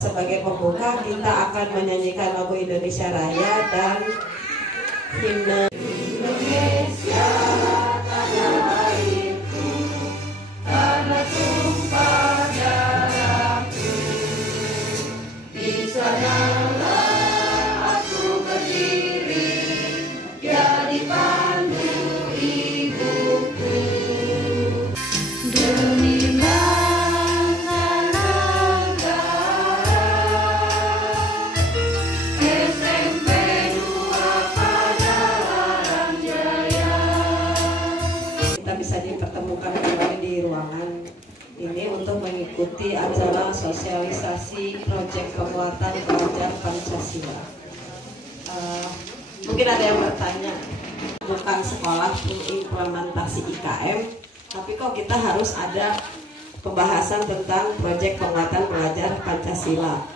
Sebagai pembuka kita akan menyanyikan lagu Indonesia Raya dan himne Indonesia tanah airku, tanah tumpah darahku. Di sanalah aku berdiri, jadi pandu ibuku. Demi bisa dipertemukan kembali di ruangan ini untuk mengikuti acara sosialisasi proyek penguatan pelajar Pancasila. Mungkin ada yang bertanya, bukan sekolah implementasi IKM, tapi kok kita harus ada pembahasan tentang proyek penguatan pelajar Pancasila?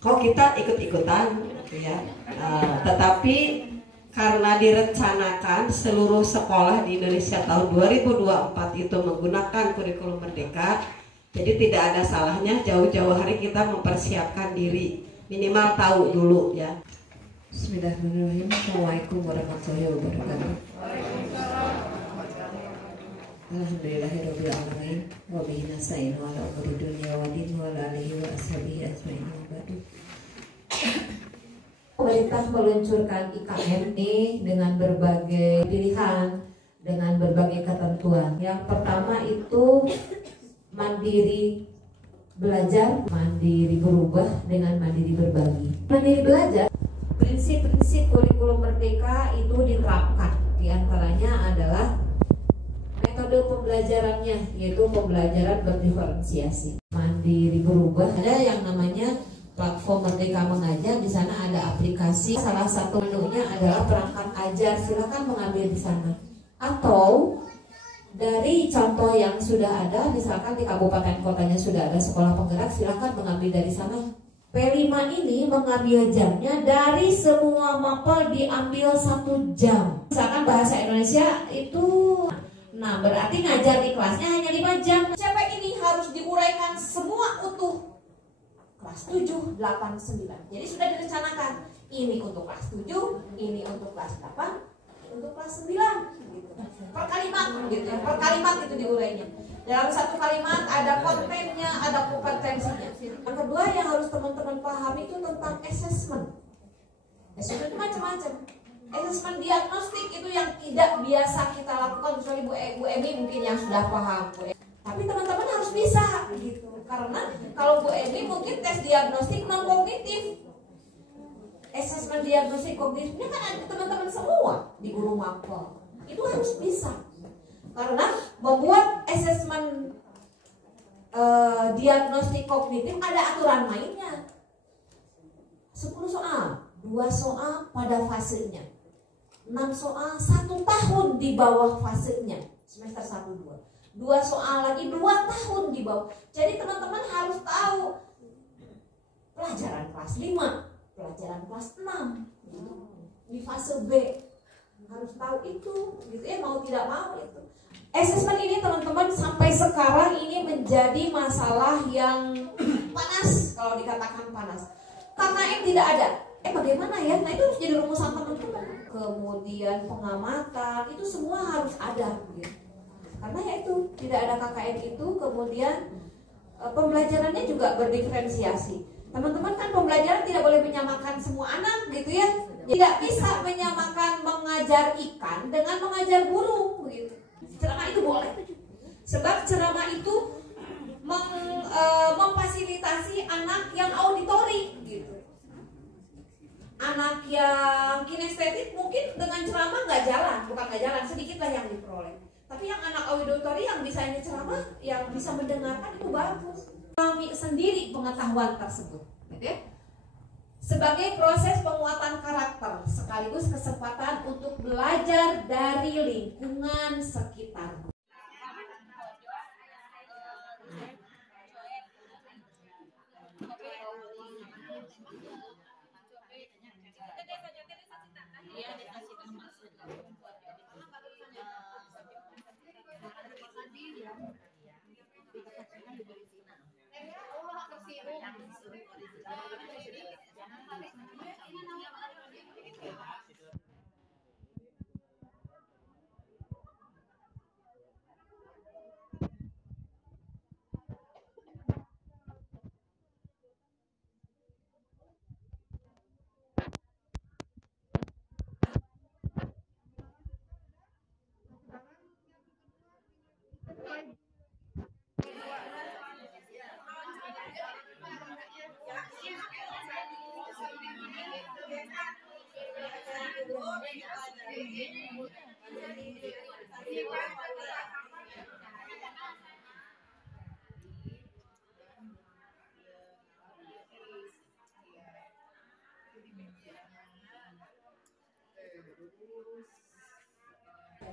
Kok kita ikut-ikutan, gitu ya? Tetapi karena direncanakan seluruh sekolah di Indonesia tahun 2024 itu menggunakan kurikulum merdeka, jadi tidak ada salahnya jauh-jauh hari kita mempersiapkan diri, minimal tahu dulu ya. Bismillahirrahmanirrahim. Assalamualaikum warahmatullahi wabarakatuh. Alhamdulillahirabbil alamin wa bihi nasta'in ala umuri dunya wa din wa ala alihi wa ashabihi ajmain wa ba'du. Pemerintah meluncurkan IKM ini dengan berbagai pilihan, dengan berbagai ketentuan. Yang pertama itu mandiri belajar, mandiri berubah dengan mandiri berbagi. Mandiri belajar, prinsip-prinsip kurikulum merdeka itu diterapkan. Di antaranya adalah metode pembelajarannya, yaitu pembelajaran berdiferensiasi. Mandiri berubah, ada yang namanya platform Merdeka Mengajar. Di sana ada aplikasi, salah satu menunya adalah perangkat ajar, silakan mengambil di sana. Atau dari contoh yang sudah ada, misalkan di kabupaten kotanya sudah ada sekolah penggerak, silakan mengambil dari sana. P5 ini mengambil jamnya dari semua mapel diambil 1 jam. Misalkan bahasa Indonesia itu, nah berarti ngajar di kelasnya hanya 5 jam. CP ini harus diuraikan semua utuh. Kelas 7, 8, 9. Jadi sudah direncanakan. Ini untuk kelas 7, ini untuk kelas 8, untuk kelas 9 gitu. Per kalimat gitu ya. Per kalimat itu diurainya. Dalam satu kalimat ada kontennya, ada kompetensinya. Yang kedua yang harus teman-teman pahami itu tentang assessment. Assessment itu macam-macam. Assessment diagnostik itu yang tidak biasa kita lakukan, kecuali Bu Emi mungkin yang sudah paham. Tapi teman-teman harus bisa gitu. Karena kalau Bu Eni mungkin tes diagnostik non kognitif, assessment diagnostik kognitifnya kan ada teman-teman semua di guru mapel. Itu harus bisa. Karena membuat assessment diagnostik kognitif ada aturan mainnya. 10 soal, 2 soal pada fasenya, 6 soal 1 tahun di bawah fasenya, semester 1-2. 2 soal lagi 2 tahun di bawah. Jadi teman-teman harus tahu pelajaran kelas 5, pelajaran kelas 6 di fase B. Harus tahu itu gitu ya, mau tidak mau itu. Assessment ini teman-teman sampai sekarang ini menjadi masalah yang panas, kalau dikatakan panas. KKN tidak ada. Bagaimana ya? Nah itu harus jadi rumusan teman-teman. Kemudian pengamatan itu semua harus ada gitu. Karena ya itu tidak ada KKN itu, kemudian pembelajarannya juga berdiferensiasi. Teman-teman kan pembelajaran tidak boleh menyamakan semua anak gitu ya. Tidak bisa menyamakan mengajar ikan dengan mengajar burung begitu. Ceramah itu boleh. Sebab ceramah itu memfasilitasi anak yang auditori gitu. Anak yang kinestetik mungkin dengan ceramah nggak jalan, bukan nggak jalan, sedikitlah yang diperoleh. Tapi yang anak auditori yang bisanya ceramah, yang bisa mendengarkan itu bagus. Kami sendiri pengetahuan tersebut, gitu ya. Sebagai proses penguatan karakter, sekaligus kesempatan untuk belajar dari lingkungan sekitar.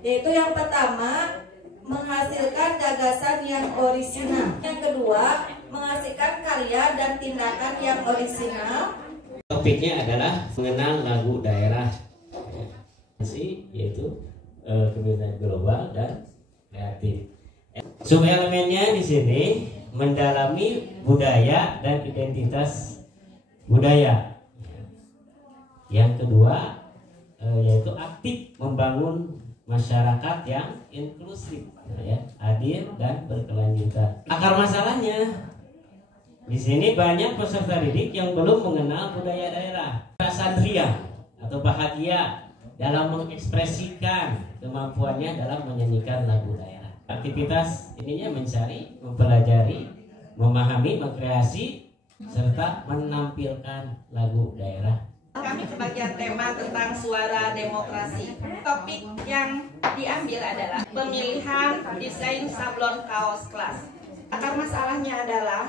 Yaitu yang pertama, menghasilkan gagasan yang orisinal. Yang kedua, menghasilkan karya dan tindakan yang orisinal. Topiknya adalah mengenal lagu daerah, yaitu kebiasaan global dan kreatif. Sub-elemennya di sini mendalami budaya dan identitas budaya. Yang kedua yaitu aktif membangun masyarakat yang inklusif, ya, adil dan berkelanjutan. Akar masalahnya di sini banyak peserta didik yang belum mengenal budaya daerah. Rasa ria atau bahagia dalam mengekspresikan kemampuannya dalam menyanyikan lagu daerah. Aktivitas ininya mencari, mempelajari, memahami, mengkreasi, serta menampilkan lagu daerah. Kami kebagian tema tentang suara demokrasi. Topik yang diambil adalah pemilihan desain sablon kaos kelas. Akar masalahnya adalah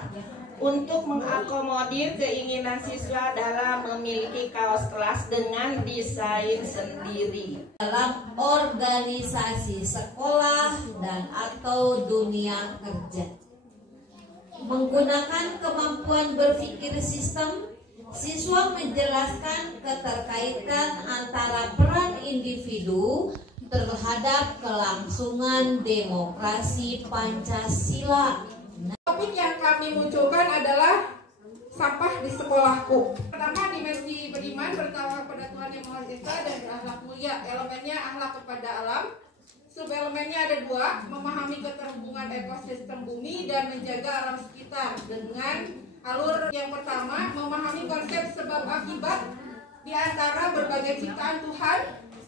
untuk mengakomodir keinginan siswa dalam memiliki kaos kelas dengan desain sendiri. Dalam organisasi sekolah dan atau dunia kerja. Menggunakan kemampuan berpikir sistem, siswa menjelaskan keterkaitan antara peran individu terhadap kelangsungan demokrasi Pancasila. Topik yang kami munculkan adalah sampah di sekolahku. Pertama, dimensi beriman, bertawakal pada Tuhan Yang Maha Esa dan berakhlak mulia. Elemennya akhlak kepada alam. Sub-elemennya ada dua, memahami keterhubungan ekosistem bumi dan menjaga alam sekitar. Dengan alur yang pertama, memahami konsep sebab akibat di antara berbagai ciptaan Tuhan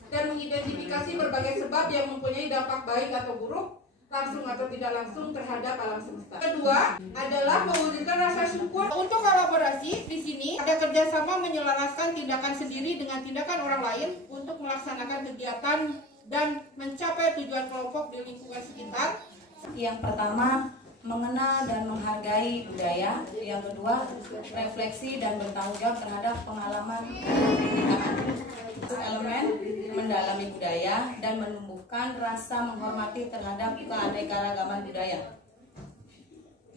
dan mengidentifikasi berbagai sebab yang mempunyai dampak baik atau buruk, langsung atau tidak langsung terhadap alam semesta. Kedua adalah mewujudkan rasa syukur. Untuk kolaborasi di sini ada kerjasama menyelaraskan tindakan sendiri dengan tindakan orang lain untuk melaksanakan kegiatan dan mencapai tujuan kelompok di lingkungan sekitar. Yang pertama, mengenal dan menghargai budaya. Yang kedua, refleksi dan bertanggung jawab terhadap pengalaman pembinaan. Elemen mendalami budaya dan menumbuhkan rasa menghormati terhadap keanekaragaman budaya.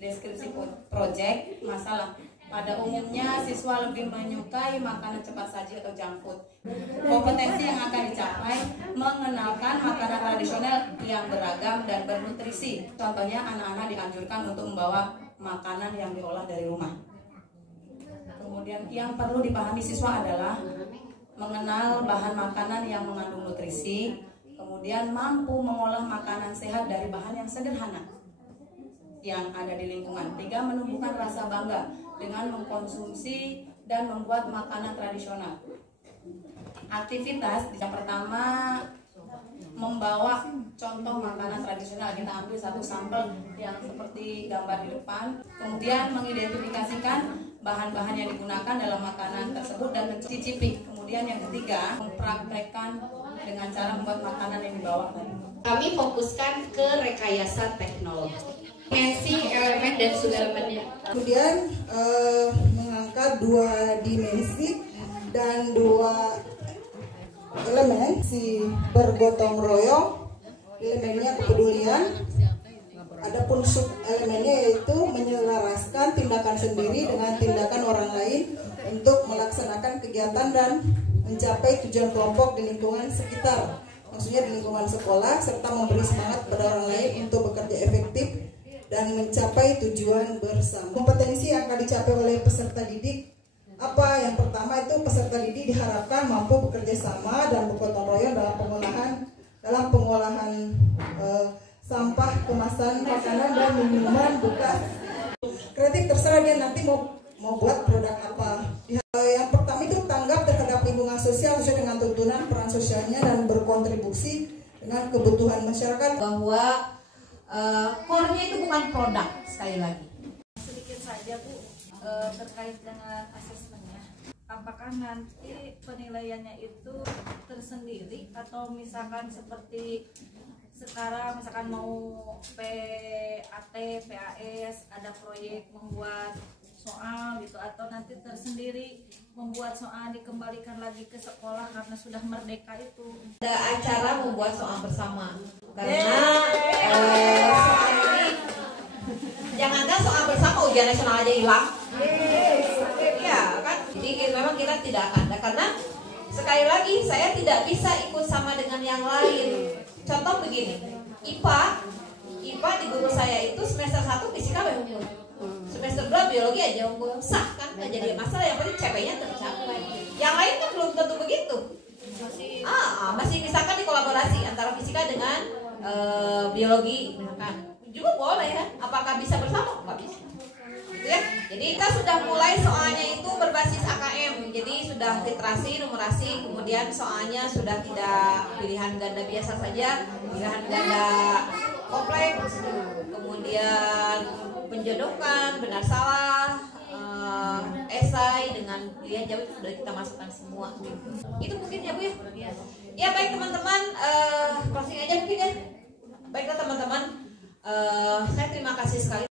Deskripsi proyek masalah. Pada umumnya siswa lebih menyukai makanan cepat saji atau junk food. Kompetensi yang akan dicapai mengenalkan makanan tradisional yang beragam dan bernutrisi. Contohnya anak-anak dianjurkan untuk membawa makanan yang diolah dari rumah. Kemudian yang perlu dipahami siswa adalah mengenal bahan makanan yang mengandung nutrisi, kemudian mampu mengolah makanan sehat dari bahan yang sederhana yang ada di lingkungan. 3. Menumbuhkan rasa bangga dengan mengkonsumsi dan membuat makanan tradisional. Aktivitas yang pertama, membawa contoh makanan tradisional. Kita ambil satu sampel yang seperti gambar di depan. Kemudian mengidentifikasikan bahan-bahan yang digunakan dalam makanan tersebut dan mencicipi. Kemudian yang ketiga, mempraktekkan dengan cara membuat makanan yang dibawa tadi. Kami fokuskan ke rekayasa teknologi, dimensi, elemen dan sub-elemennya. Kemudian mengangkat 2 dimensi dan 2 elemen, si bergotong royong, elemennya kepedulian. Adapun sub elemennya yaitu menyelaraskan tindakan sendiri dengan tindakan orang lain untuk melaksanakan kegiatan dan mencapai tujuan kelompok di lingkungan sekitar, maksudnya di lingkungan sekolah, serta memberi semangat pada orang lain untuk bekerja efektif dan mencapai tujuan bersama. Kompetensi yang akan dicapai oleh peserta didik apa? Yang pertama itu peserta didik diharapkan mampu bekerja sama dan bergotong royong dalam pengolahan sampah kemasan makanan dan minuman bekas. Kreatif terserah dia nanti mau buat produk apa. Yang pertama itu tanggap terhadap lingkungan sosial sesuai dengan tuntunan peran sosialnya dan berkontribusi dengan kebutuhan masyarakat. Bahwa core-nya itu bukan produk, sekali lagi. Sedikit saja Bu, terkait dengan asesmennya. Apakah nanti penilaiannya itu tersendiri atau misalkan seperti sekarang misalkan mau PAT, PAS, ada proyek membuat soal gitu, atau nanti tersendiri membuat soal dikembalikan lagi ke sekolah karena sudah merdeka itu. Ada acara membuat soal bersama karena soal ini jangankan soal bersama, ujian nasional aja hilang. Ya kan, jadi memang kita tidak akan ada, karena sekali lagi saya tidak bisa ikut sama dengan yang lain. Contoh begini, IPA di guru saya itu semester 1 fisika unggul, semester 2 biologi aja unggul, sah kan, nggak jadi masalah, yang penting CP-nya tercapai. Yang lain kan belum tentu begitu. Masih misalkan dikolaborasi antara fisika dengan biologi, misalkan juga boleh ya. Apakah bisa bersama? Nggak bisa. Ya, jadi kita sudah mulai soalnya itu berbasis AKM, jadi sudah literasi, numerasi, kemudian soalnya sudah tidak pilihan ganda biasa saja, pilihan ganda kompleks, kemudian penjodohan, benar salah, esai dengan pilihan jawab itu sudah kita masukkan semua. Itu mungkin ya Bu ya. Ya baik teman-teman, closing aja mungkin ya. Baiklah teman-teman, saya terima kasih sekali.